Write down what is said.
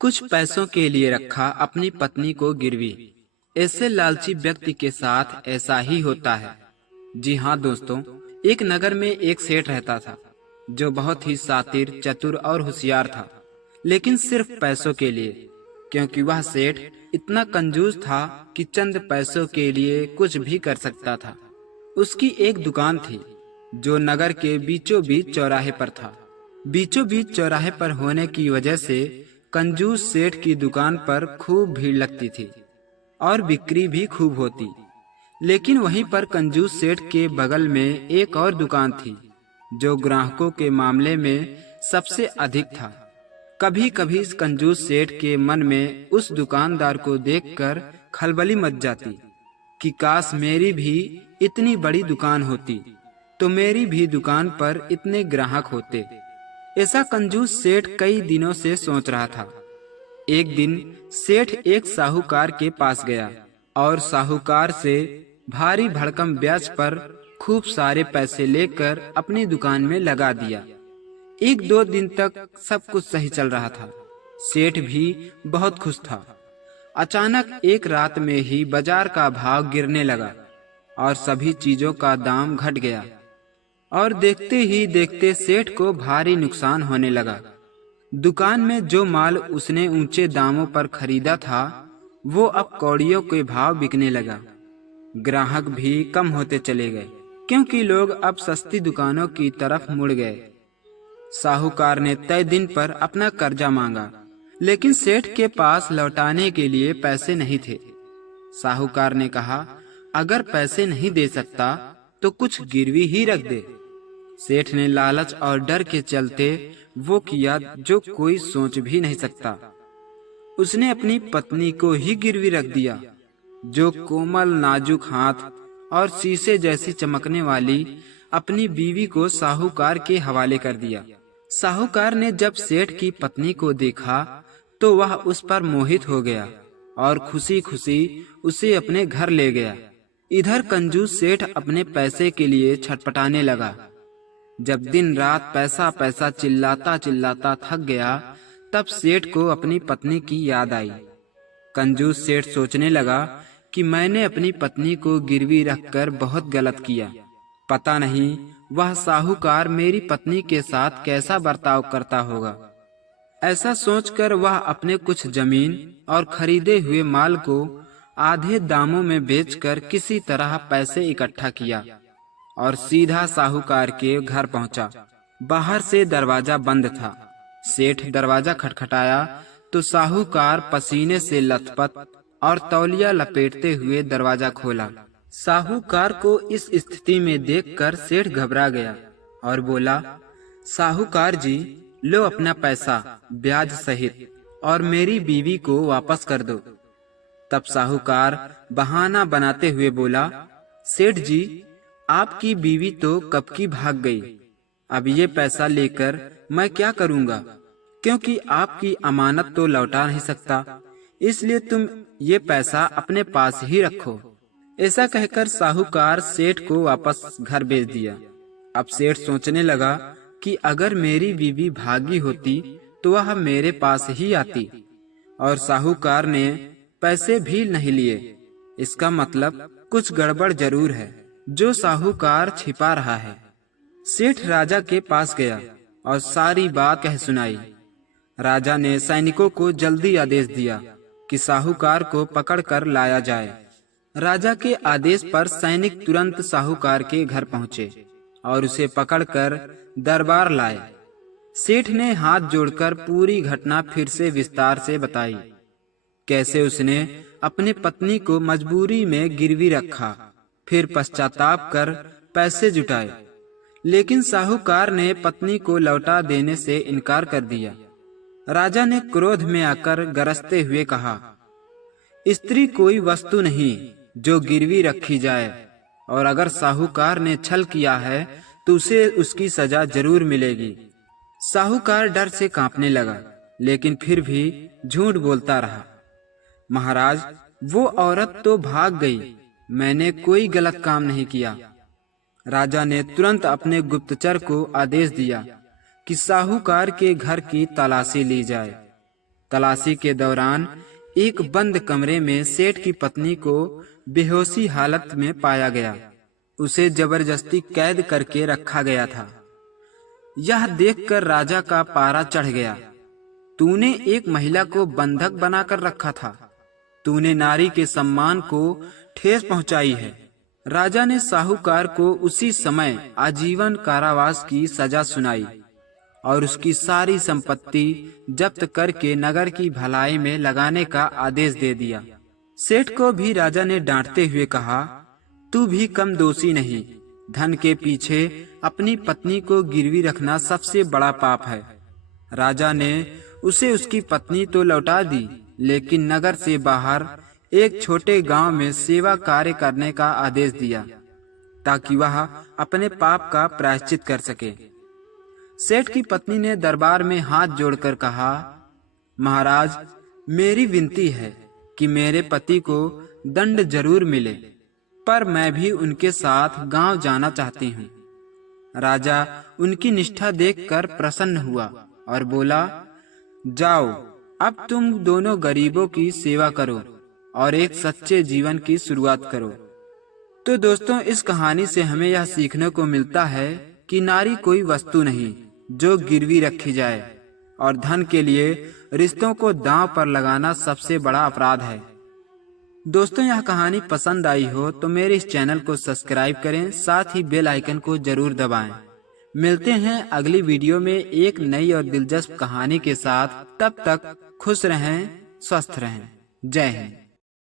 कुछ पैसों के लिए रखा अपनी पत्नी को गिरवी। ऐसे लालची व्यक्ति के साथ ऐसा ही होता है। जी हाँ दोस्तों, एक नगर में एक सेठ रहता था जो बहुत ही शातिर, चतुर और होशियार था, लेकिन सिर्फ पैसों के लिए। क्योंकि वह सेठ इतना कंजूस था कि चंद पैसों के लिए कुछ भी कर सकता था। उसकी एक दुकान थी जो नगर के बीचों बीच चौराहे पर था। बीचों बीच चौराहे पर होने की वजह से कंजूस सेठ की दुकान पर खूब भीड़ लगती थी और बिक्री भी खूब होती। लेकिन वहीं पर कंजूस सेठ के बगल में एक और दुकान थी जो ग्राहकों के मामले में सबसे अधिक था। कभी कभी इस कंजूस सेठ के मन में उस दुकानदार को देखकर खलबली मच जाती कि काश मेरी भी इतनी बड़ी दुकान होती तो मेरी भी दुकान पर इतने ग्राहक होते। ऐसा कंजूस सेठ कई दिनों से सोच रहा था। एक दिन सेठ एक साहूकार के पास गया और साहूकार से भारी भरकम ब्याज पर खूब सारे पैसे लेकर अपनी दुकान में लगा दिया। एक दो दिन तक सब कुछ सही चल रहा था। सेठ भी बहुत खुश था। अचानक एक रात में ही बाजार का भाव गिरने लगा और सभी चीजों का दाम घट गया और देखते ही देखते सेठ को भारी नुकसान होने लगा। दुकान में जो माल उसने ऊंचे दामों पर खरीदा था वो अब कौड़ियों के भाव बिकने लगा। ग्राहक भी कम होते चले गए क्योंकि लोग अब सस्ती दुकानों की तरफ मुड़ गए। साहूकार ने तय दिन पर अपना कर्जा मांगा, लेकिन सेठ के पास लौटाने के लिए पैसे नहीं थे। साहूकार ने कहा, अगर पैसे नहीं दे सकता तो कुछ गिरवी ही रख दे। सेठ ने लालच और डर के चलते वो किया जो कोई सोच भी नहीं सकता। उसने अपनी पत्नी को ही गिरवी रख दिया, जो कोमल नाजुक हाथ और शीशे जैसी चमकने वाली अपनी बीवी को साहूकार के हवाले कर दिया। साहूकार ने जब सेठ की पत्नी को देखा तो वह उस पर मोहित हो गया और खुशी खुशी उसे अपने घर ले गया। इधर कंजूस सेठ अपने पैसे के लिए छटपटाने लगा। जब दिन रात पैसा पैसा चिल्लाता चिल्लाता थक गया, तब सेठ को अपनी पत्नी की याद आई। कंजूस सेठ सोचने लगा कि मैंने अपनी पत्नी को गिरवी रखकर बहुत गलत किया। पता नहीं वह साहूकार मेरी पत्नी के साथ कैसा बर्ताव करता होगा। ऐसा सोचकर वह अपने कुछ जमीन और खरीदे हुए माल को आधे दामों में बेचकर किसी तरह पैसे इकट्ठा किया और सीधा साहूकार के घर पहुंचा। बाहर से दरवाजा बंद था। सेठ दरवाजा खटखटाया तो साहूकार पसीने से लथपथ और तौलिया लपेटते हुए दरवाजा खोला। साहूकार को इस स्थिति में देखकर सेठ घबरा गया और बोला, साहूकार जी, लो अपना पैसा ब्याज सहित और मेरी बीवी को वापस कर दो। तब साहूकार बहाना बनाते हुए बोला, सेठ जी, आपकी बीवी तो कब की भाग गई। अब ये पैसा लेकर मैं क्या करूंगा, क्योंकि आपकी अमानत तो लौटा नहीं सकता, इसलिए तुम ये पैसा अपने पास ही रखो। ऐसा कहकर साहूकार सेठ को वापस घर भेज दिया। अब सेठ सोचने लगा कि अगर मेरी बीवी भागी होती तो वह मेरे पास ही आती और साहूकार ने पैसे भी नहीं लिए। इसका मतलब कुछ गड़बड़ जरूर है जो साहूकार छिपा रहा है। सेठ राजा के पास गया और सारी बात कह सुनाई। राजा ने सैनिकों को जल्दी आदेश दिया कि साहूकार को पकड़कर लाया जाए। राजा के आदेश पर सैनिक तुरंत साहूकार के घर पहुंचे और उसे पकड़कर दरबार लाए। सेठ ने हाथ जोड़कर पूरी घटना फिर से विस्तार से बताई। कैसे उसने अपनी पत्नी को मजबूरी में गिरवी रखा, फिर पश्चाताप कर पैसे जुटाए, लेकिन साहूकार ने पत्नी को लौटा देने से इनकार कर दिया। राजा ने क्रोध में आकर गरजते हुए कहा, स्त्री कोई वस्तु नहीं जो गिरवी रखी जाए, और अगर साहूकार ने छल किया है तो उसे उसकी सजा जरूर मिलेगी। साहूकार डर से कांपने लगा, लेकिन फिर भी झूठ बोलता रहा। महाराज, वो औरत तो भाग गई, मैंने कोई गलत काम नहीं किया। राजा ने तुरंत अपने गुप्तचर को आदेश दिया कि साहूकार के घर की तलाशी ली जाए। तलाशी के दौरान एक बंद कमरे में सेठ की पत्नी को बेहोशी हालत में पाया गया। उसे जबरदस्ती कैद करके रखा गया था। यह देखकर राजा का पारा चढ़ गया। तूने एक महिला को बंधक बनाकर रखा था। तूने नारी के सम्मान को ठेस पहुंचाई है। राजा ने साहूकार को उसी समय आजीवन कारावास की सजा सुनाई और उसकी सारी संपत्ति जब्त करके नगर की भलाई में लगाने का आदेश दे दिया। सेठ को भी राजा ने डांटते हुए कहा, तू भी कम दोषी नहीं। धन के पीछे अपनी पत्नी को गिरवी रखना सबसे बड़ा पाप है। राजा ने उसे उसकी पत्नी तो लौटा दी, लेकिन नगर से बाहर एक छोटे गांव में सेवा कार्य करने का आदेश दिया ताकि वह अपने पाप का प्रायश्चित कर सके। सेठ की पत्नी ने दरबार में हाथ जोड़कर कहा, महाराज, मेरी विनती है कि मेरे पति को दंड जरूर मिले, पर मैं भी उनके साथ गांव जाना चाहती हूँ। राजा उनकी निष्ठा देखकर प्रसन्न हुआ और बोला, जाओ, अब तुम दोनों गरीबों की सेवा करो और एक सच्चे जीवन की शुरुआत करो। तो दोस्तों, इस कहानी से हमें यह सीखने को मिलता है कि नारी कोई वस्तु नहीं जो गिरवी रखी जाए, और धन के लिए रिश्तों को दांव पर लगाना सबसे बड़ा अपराध है। दोस्तों, यह कहानी पसंद आई हो तो मेरे इस चैनल को सब्सक्राइब करें, साथ ही बेल आइकन को जरूर दबाएं। मिलते हैं अगली वीडियो में एक नई और दिलचस्प कहानी के साथ। तब तक खुश रहें, स्वस्थ रहें। जय हिंद।